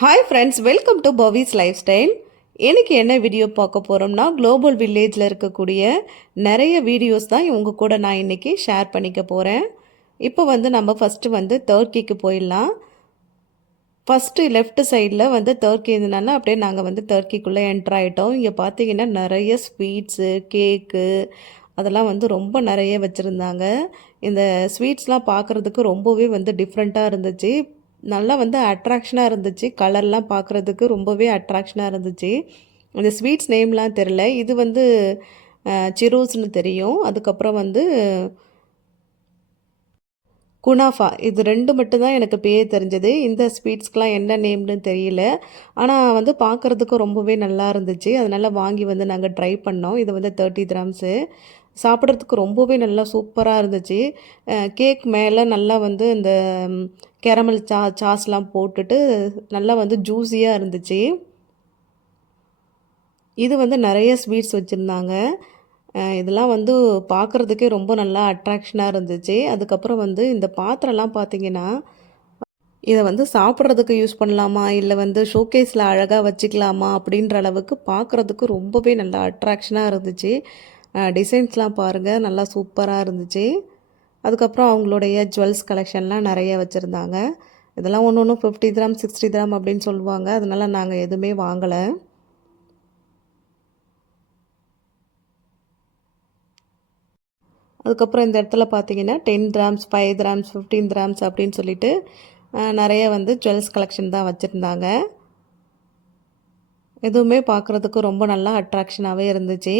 Hi friends, welcome to Pavis life style. எனக்கு என்ன video பார்க்க போகிறோம்னா, குளோபல் வில்லேஜில் இருக்கக்கூடிய நிறைய வீடியோஸ் தான் உங்கள் கூட நான் இன்றைக்கி ஷேர் பண்ணிக்க போகிறேன். இப்போ நம்ம ஃபஸ்ட்டு டர்க்கிக்கு போயிடலாம். ஃபஸ்ட்டு லெஃப்ட் சைடில் டர்க்கி இருந்தனால அப்படியே நாங்கள் டர்க்கிக்குள்ளே என்ட்ரு ஆகிட்டோம். இங்கே பார்த்தீங்கன்னா நிறைய ஸ்வீட்ஸு, கேக்கு அதெல்லாம் ரொம்ப நிறைய வச்சுருந்தாங்க. இந்த ஸ்வீட்ஸ்லாம் பார்க்குறதுக்கு ரொம்பவே டிஃப்ரெண்ட்டாக இருந்துச்சு. நல்லா அட்ராக்ஷனாக இருந்துச்சு. கலர்லாம் பார்க்குறதுக்கு ரொம்பவே அட்ராக்ஷனாக இருந்துச்சு. அந்த ஸ்வீட்ஸ் நேம்லாம் தெரில. இது சிரோஸ்னு தெரியும். அதுக்கப்புறம் குனாஃபா. இது 2 மட்டும் தான் எனக்கு பேர் தெரிஞ்சது. இந்த ஸ்வீட்ஸ்க்கெலாம் என்ன நேம்னு தெரியல. ஆனால் பார்க்குறதுக்கு ரொம்பவே நல்லா இருந்துச்சு. அதனால் வாங்கி நாங்கள் ட்ரை பண்ணோம். இது 30 கிராம்ஸு. சாப்பிட்றதுக்கு ரொம்பவே நல்லா சூப்பராக இருந்துச்சு. கேக் மேலே நல்லா இந்த கேரமல் சாஸ்லாம் போட்டுட்டு நல்லா ஜூஸியாக இருந்துச்சு. இது நிறைய ஸ்வீட்ஸ் வச்சுருந்தாங்க. இதெல்லாம் பார்க்குறதுக்கே ரொம்ப நல்லா அட்ராக்ஷனாக இருந்துச்சு. அதுக்கப்புறம் இந்த பாத்திரம்லாம் பார்த்தீங்கன்னா, இதை சாப்பிட்றதுக்கு யூஸ் பண்ணலாமா, இல்லை ஷோகேஸில் அழகாக வச்சுக்கலாமா அப்படின்ற அளவுக்கு பார்க்குறதுக்கு ரொம்பவே நல்லா அட்ராக்ஷனாக இருந்துச்சு. டிசைன்ஸ்லாம் பாருங்கள், நல்லா சூப்பராக இருந்துச்சு. அதுக்கப்புறம் அவங்களுடைய ஜுவல்ஸ் கலெக்ஷன்லாம் நிறைய வச்சுருந்தாங்க. இதெல்லாம் ஒன்று ஒன்று 50 கிராம் 60 கிராம் அப்படின்னு சொல்லுவாங்க. அதனால் நாங்கள் எதுவுமே வாங்கலை. அதுக்கப்புறம் இந்த இடத்துல பார்த்தீங்கன்னா 10 கிராம்ஸ் 5 கிராம்ஸ் 15 கிராம்ஸ் அப்படின்னு சொல்லிட்டு நிறைய ஜுவல்ஸ் கலெக்ஷன் தான் வச்சுருந்தாங்க. எதுவுமே பார்க்குறதுக்கு ரொம்ப நல்லா அட்ராக்ஷனாகவே இருந்துச்சு.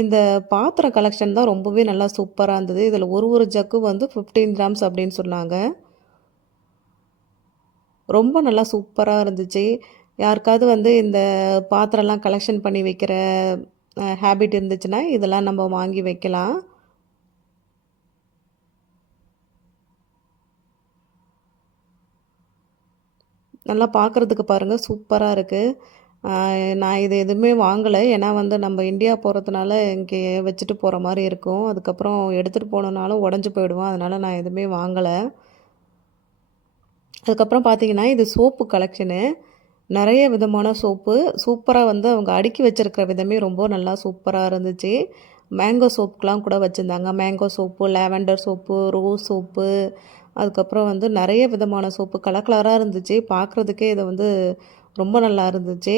இந்த பாத்திரம் கலெக்ஷன் தான் ரொம்பவே நல்லா சூப்பராக இருந்தது. இதில் ஒரு ஜக்கு 15 கிராம்ஸ் அப்படின்னு சொன்னாங்க. ரொம்ப நல்லா சூப்பராக இருந்துச்சு. யாருக்காவது இந்த பாத்திரம்லாம் கலெக்ஷன் பண்ணி வைக்கிற ஹேபிட் இருந்துச்சுன்னா இதெல்லாம் நம்ம வாங்கி வைக்கலாம். நல்லா பார்க்குறதுக்கு பாருங்கள், சூப்பராக இருக்குது. நான் இது எதுவுமே வாங்கலை. ஏன்னா நம்ம இந்தியா போகிறதுனால இங்கே வச்சுட்டு போகிற மாதிரி இருக்கும். அதுக்கப்புறம் எடுத்துகிட்டு போனனாலும் உடஞ்சி போயிடுவோம். அதனால் நான் எதுவுமே வாங்கலை. அதுக்கப்புறம் பார்த்தீங்கன்னா, இது சோப்பு கலெக்ஷனு. நிறைய விதமான சோப்பு சூப்பராக அவங்க அடுக்கி வச்சுருக்கிற விதமே ரொம்ப நல்லா சூப்பராக இருந்துச்சு. மேங்கோ சோப்புக்கெலாம் கூட வச்சுருந்தாங்க. Mango soap, lavender soap, rose soap, அதுக்கப்புறம் நிறைய விதமான சோப்பு கலர் கலராக இருந்துச்சு. பார்க்குறதுக்கே இது ரொம்ப நல்லா இருந்துச்சு.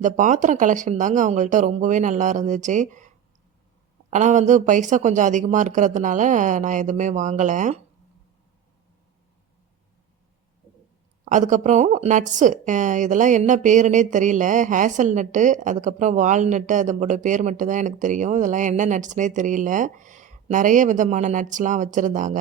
இந்த பாத்திரம் கலெக்ஷன் தாங்க அவங்கள்ட்ட ரொம்பவே நல்லா இருந்துச்சு. ஆனால் பைசா கொஞ்சம் அதிகமாக இருக்கிறதுனால நான் எதுவுமே வாங்கலை. அதுக்கப்புறம் நட்ஸு, இதெல்லாம் என்ன பேருன்னே தெரியல. ஹேசல் நட்டு, அதுக்கப்புறம் வால்நட்டு, அதோட பேர் மட்டும் தான் எனக்கு தெரியும். இதெல்லாம் என்ன நட்ஸ்னே தெரியல. நிறைய விதமான நட்ஸ்லாம் வச்சுருந்தாங்க.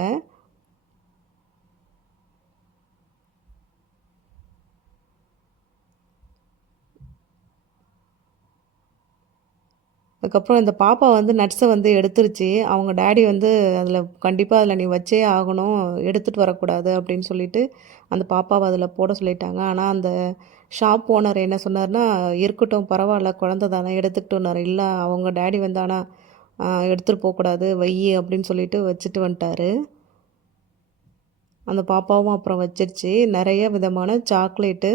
அதுக்கப்புறம் இந்த பாப்பா நட்ஸை எடுத்துருச்சு. அவங்க டேடி அதில் கண்டிப்பாக அதில் நீ வச்சே ஆகணும், எடுத்துகிட்டு வரக்கூடாது அப்படின்னு சொல்லிட்டு அந்த பாப்பாவை அதில் போட சொல்லிட்டாங்க. ஆனால் அந்த ஷாப் ஓனர் என்ன சொன்னார்னா, இருக்கட்டும் பரவாயில்ல, குழந்த தானே எடுத்துக்கிட்டோன்னாரு. இல்லை, அவங்க டேடி ஆனால் எடுத்துகிட்டு போகக்கூடாது, வையி அப்படின்னு சொல்லிட்டு வச்சுட்டு வந்துட்டாரு. அந்த பாப்பாவும் அப்புறம் வச்சிருச்சு. நிறைய விதமான சாக்லேட்டு,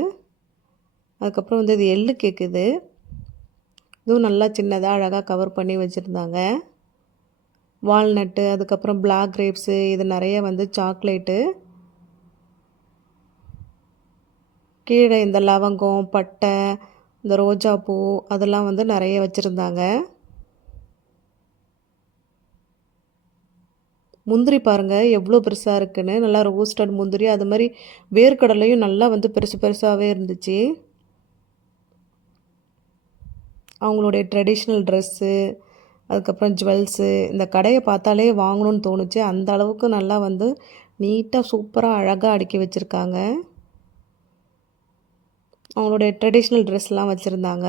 அதுக்கப்புறம் இது எள்ளு கேக்குது. இதுவும் நல்லா சின்னதாக அழகாக கவர் பண்ணி வச்சுருந்தாங்க. வால்நட்டு, அதுக்கப்புறம் பிளாக் கிரேப்ஸு, இது நிறைய சாக்லேட்டு. கீழே இந்த லவங்கம், பட்டை, இந்த ரோஜா பூ அதெல்லாம் நிறைய வச்சுருந்தாங்க. முந்திரி பாருங்கள் எவ்வளோ பெருசாக இருக்குன்னு. நல்லா ரோஸ்டட் முந்திரி, அது மாதிரி வேர்க்கடலையும் நல்லா பெருசு பெருசாகவே இருந்துச்சு. அவங்களுடைய ட்ரெடிஷ்னல் ட்ரெஸ்ஸு, அதுக்கப்புறம் ஜுவல்ஸு, இந்த கடையை பார்த்தாலே வாங்கணும்னு தோணுச்சு. அந்த அளவுக்கு நல்லா நீட்டாக சூப்பராக அழகாக அடுக்கி வச்சுருக்காங்க. அவங்களுடைய ட்ரெடிஷ்னல் ட்ரெஸ்லாம் வச்சுருந்தாங்க.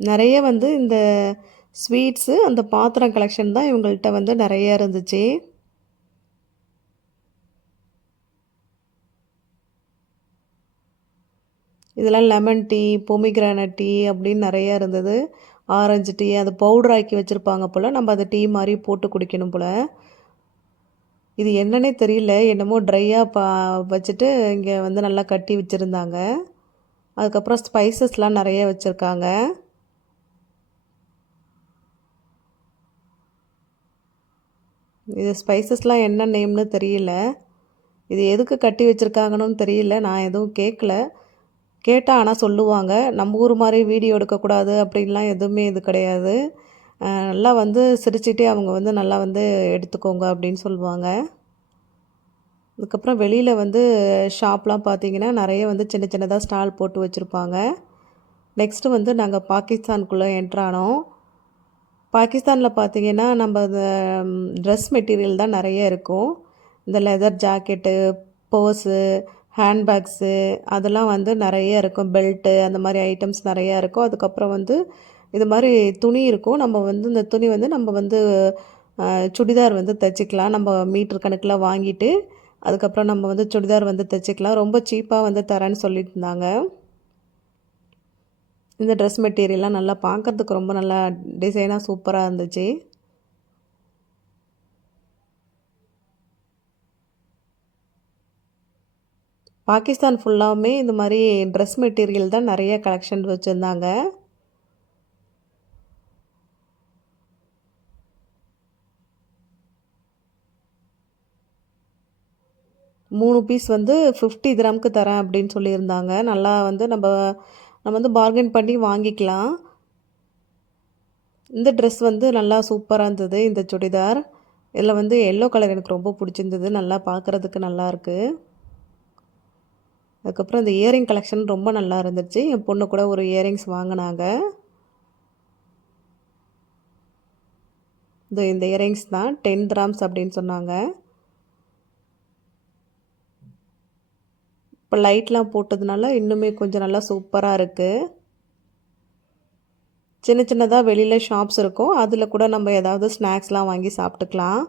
நிறைய இந்த ஸ்வீட்ஸு, அந்த பாத்திரம் கலெக்ஷன் தான் இவங்கள்ட்ட நிறைய இருந்துச்சு. இதெல்லாம் லெமன் டீ, பொமிகிரானட் டீ அப்படின்னு நிறையா இருந்தது. ஆரஞ்சு டீ அது பவுடர் ஆக்கி வச்சுருப்பாங்க போல். நம்ம அதை டீ மாதிரி போட்டு குடிக்கணும் போல். இது என்னன்னே தெரியல. என்னமோ ட்ரையாக வச்சுட்டு இங்கே வந்து நல்லா கட்டி வச்சுருந்தாங்க. அதுக்கப்புறம் ஸ்பைசஸ்லாம் நிறைய வச்சுருக்காங்க. இது ஸ்பைசஸ்லாம் என்ன நேம்னு தெரியல. இது எதுக்கு கட்டி வச்சுருக்காங்கன்னு தெரியல. நான் எதுவும் கேட்கல. கேட்டால் ஆனால் சொல்லுவாங்க. நம்ம ஊர் மாதிரி வீடியோ எடுக்கக்கூடாது அப்படின்லாம் எதுவுமே இது கிடையாது. நல்லா வந்து சிரிச்சிட்டே அவங்க வந்து நல்லா வந்து எடுத்துக்கோங்க அப்படின்னு சொல்லுவாங்க. அதுக்கப்புறம் வெளியில் வந்து ஷாப்லாம் பார்த்தீங்கன்னா நிறைய வந்து சின்ன சின்னதாக ஸ்டால் போட்டு வச்சுருப்பாங்க. நெக்ஸ்ட்டு வந்து நாங்கள் பாகிஸ்தானுக்குள்ளே என்ட்ரானோம். பாகிஸ்தானில் பார்த்தீங்கன்னா நம்ம இந்த ட்ரெஸ் மெட்டீரியல் தான் நிறைய இருக்கும். இந்த லெதர் ஜாக்கெட்டு, பர்ஸு, ஹேண்ட்பேக்ஸு அதெல்லாம் வந்து நிறைய இருக்கும். பெல்ட்டு அந்த மாதிரி ஐட்டம்ஸ் நிறையா இருக்கும். அதுக்கப்புறம் வந்து இது மாதிரி துணி இருக்கும். நம்ம வந்து இந்த துணி வந்து நம்ம வந்து சுடிதார் வந்து தைச்சிக்கலாம். நம்ம மீட்ரு கணக்கில் வாங்கிட்டு அதுக்கப்புறம் நம்ம வந்து சுடிதார் வந்து தைச்சிக்கலாம். ரொம்ப சீப்பாக வந்து தரேன்னு சொல்லிட்டு இருந்தாங்க. இந்த ட்ரெஸ் மெட்டீரியல்லாம் நல்லா பார்க்குறதுக்கு ரொம்ப நல்லா டிசைனாக சூப்பராக இருந்துச்சு. பாகிஸ்தான் ஃபுல்லாவுமே இந்த மாதிரி ட்ரெஸ் மெட்டீரியல் தான் நிறைய கலெக்ஷன் வச்சுருந்தாங்க. மூணு பீஸ் வந்து 50 கிராமுக்கு தரேன் அப்படின்னு சொல்லியிருந்தாங்க. நல்லா வந்து நம்ம வந்து பார்கெயின் பண்ணி வாங்கிக்கலாம். இந்த ட்ரெஸ் வந்து நல்லா சூப்பராக இருந்தது. இந்த சுடிதார் இதில் வந்து எல்லோ கலர் எனக்கு ரொம்ப பிடிச்சிருந்தது. நல்லா பார்க்குறதுக்கு நல்லாயிருக்கு. அதுக்கப்புறம் இந்த இயரிங் கலெக்ஷன் ரொம்ப நல்லா இருந்துச்சு. என் பொண்ணு கூட ஒரு இயரிங்ஸ் வாங்கினாங்க. இந்த இயரிங்ஸ் தான் 10 கிராம்ஸ் அப்படின்னு சொன்னாங்க. இப்போ லைட்லாம் போட்டதுனால இன்னுமே கொஞ்சம் நல்லா சூப்பராக இருக்குது. சின்ன சின்னதாக வெளியில் ஷாப்ஸ் இருக்கும். அதில் கூட நம்ம ஏதாவது ஸ்நாக்ஸ்லாம் வாங்கி சாப்பிட்டுக்கலாம்.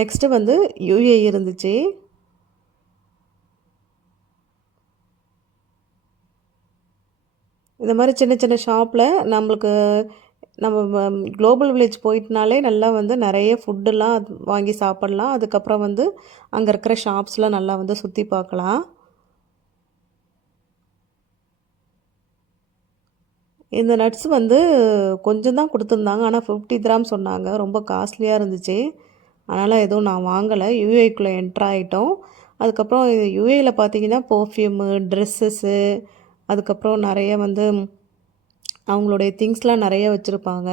நெக்ஸ்ட்டு வந்து யூஏ இருந்துச்சு. இந்த மாதிரி சின்ன சின்ன ஷாப்பில் நம்மளுக்கு நம்ம குளோபல் வில்லேஜ் போயிட்டனாலே நல்லா வந்து நிறைய ஃபுட்டுலாம் வாங்கி சாப்பிட்லாம். அதுக்கப்புறம் வந்து அங்கே இருக்கிற ஷாப்ஸ்லாம் நல்லா வந்து சுற்றி பார்க்கலாம். இந்த நட்ஸ் வந்து கொஞ்சம் தான் கொடுத்துருந்தாங்க. ஆனால் 50 கிராம் சொன்னாங்க. ரொம்ப காஸ்ட்லியாக இருந்துச்சு. அதனால் எதுவும் நான் வாங்கலை. யூஏக்குள்ளே என்ட்ரு ஆகிட்டோம். அதுக்கப்புறம் யூஏயில் பார்த்தீங்கன்னா பர்ஃப்யூமு, ட்ரெஸ்ஸஸ்ஸு அதுக்கப்புறம் நிறைய வந்து அவங்களுடைய திங்ஸ்லாம் நிறைய வச்சுருப்பாங்க.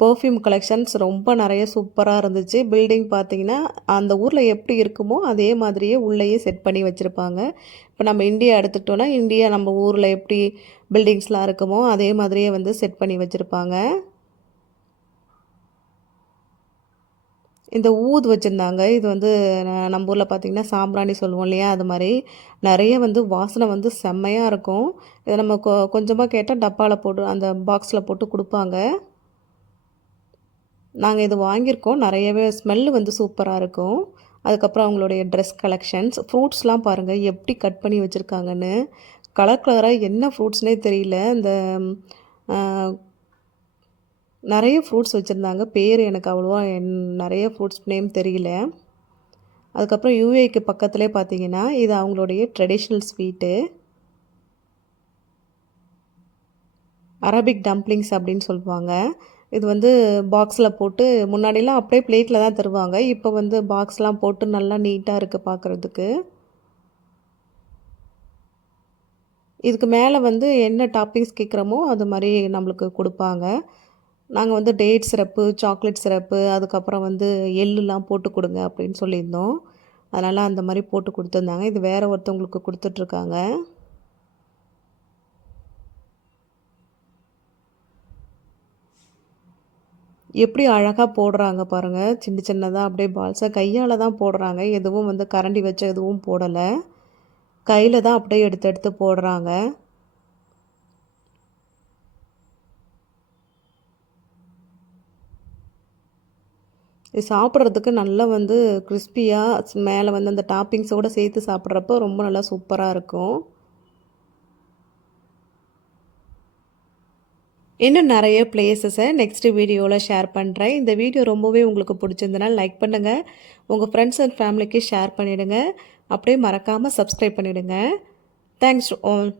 பர்ஃப்யூம் கலெக்ஷன்ஸ் ரொம்ப நிறைய சூப்பராக இருந்துச்சு. பில்டிங் பார்த்தீங்கன்னா அந்த ஊரில் எப்படி இருக்குமோ அதே மாதிரியே உள்ளேயே செட் பண்ணி வச்சுருப்பாங்க. இப்போ நம்ம இந்தியா எடுத்துக்கிட்டோன்னா இந்தியா நம்ம ஊரில் எப்படி பில்டிங்ஸ்லாம் இருக்குமோ அதே மாதிரியே வந்து செட் பண்ணி வச்சுருப்பாங்க. இந்த ஊது வச்சுருந்தாங்க. இது வந்து நம்ம ஊரில் பார்த்திங்கன்னா சாம்பிராணி சொல்லுவோம் இல்லையா, அது மாதிரி நிறைய வந்து வாசனை வந்து செம்மையாக இருக்கும். இதை நம்ம கொஞ்சமாக கேட்டால் டப்பாவில் போட்டு அந்த பாக்ஸில் போட்டு கொடுப்பாங்க. நாங்கள் இது வாங்கியிருக்கோம். நிறையவே ஸ்மெல்லு வந்து சூப்பராக இருக்கும். அதுக்கப்புறம் அவங்களுடைய ட்ரெஸ் கலெக்ஷன்ஸ், ஃப்ரூட்ஸ்லாம் பாருங்கள் எப்படி கட் பண்ணி வச்சுருக்காங்கன்னு. கலர் கலராக என்ன ஃப்ரூட்ஸ்னே தெரியல. இந்த நிறைய ஃப்ரூட்ஸ் வச்சுருந்தாங்க. பேர் எனக்கு அவ்வளோவா நிறைய ஃப்ரூட்ஸ் நேம் தெரியல. அதுக்கப்புறம் யூஏக்கு பக்கத்துலேயே பார்த்தீங்கன்னா இது அவங்களுடைய ட்ரெடிஷ்னல் ஸ்வீட்டு அரபிக் டம்ப்ளிங்ஸ் அப்படின்னு சொல்லுவாங்க. இது வந்து பாக்ஸில் போட்டு முன்னாடிலாம் அப்படியே பிளேட்டில் தான் தருவாங்க. இப்போ வந்து பாக்ஸ்லாம் போட்டு நல்லா நீட்டாக இருக்குது பார்க்குறதுக்கு. இதுக்கு மேலே வந்து என்ன டாப்பிங்ஸ் கேட்குறோமோ அது மாதிரி நம்மளுக்கு கொடுப்பாங்க. நாங்கள் வந்து டேட் சிரப்பு, சாக்லேட் சிரப்பு, அதுக்கப்புறம் வந்து எள்ளுலாம் போட்டு கொடுங்க அப்படின்னு சொல்லியிருந்தோம். அதனால் அந்த மாதிரி போட்டு கொடுத்துருந்தாங்க. இது வேறு ஒருத்தவங்களுக்கு கொடுத்துட்ருக்காங்க. எப்படி அழகாக போடுறாங்க பாருங்கள். சின்ன சின்னதாக அப்படியே பால்ஸாக கையால் தான் போடுறாங்க. எதுவும் வந்து கரண்டி வச்சு எதுவும் போடலை. கையில் தான் அப்படியே எடுத்து எடுத்து போடுறாங்க. இது சாப்பிட்றதுக்கு நல்லா வந்து கிறிஸ்பியாக மேலே வந்து அந்த டாப்பிங்ஸோடு சேர்த்து சாப்பிட்றப்போ ரொம்ப நல்லா சூப்பராக இருக்கும். இன்னும் நிறைய பிளேசஸை நெக்ஸ்ட் வீடியோவில் ஷேர் பண்ணுறேன். இந்த வீடியோ ரொம்பவே உங்களுக்கு பிடிச்சிருந்தனால லைக் பண்ணுங்கள். உங்கள் ஃப்ரெண்ட்ஸ் அண்ட் ஃபேமிலிக்கு ஷேர் பண்ணிவிடுங்க. அப்படியே மறக்காமல் சப்ஸ்கிரைப் பண்ணிவிடுங்க. Thanks to all.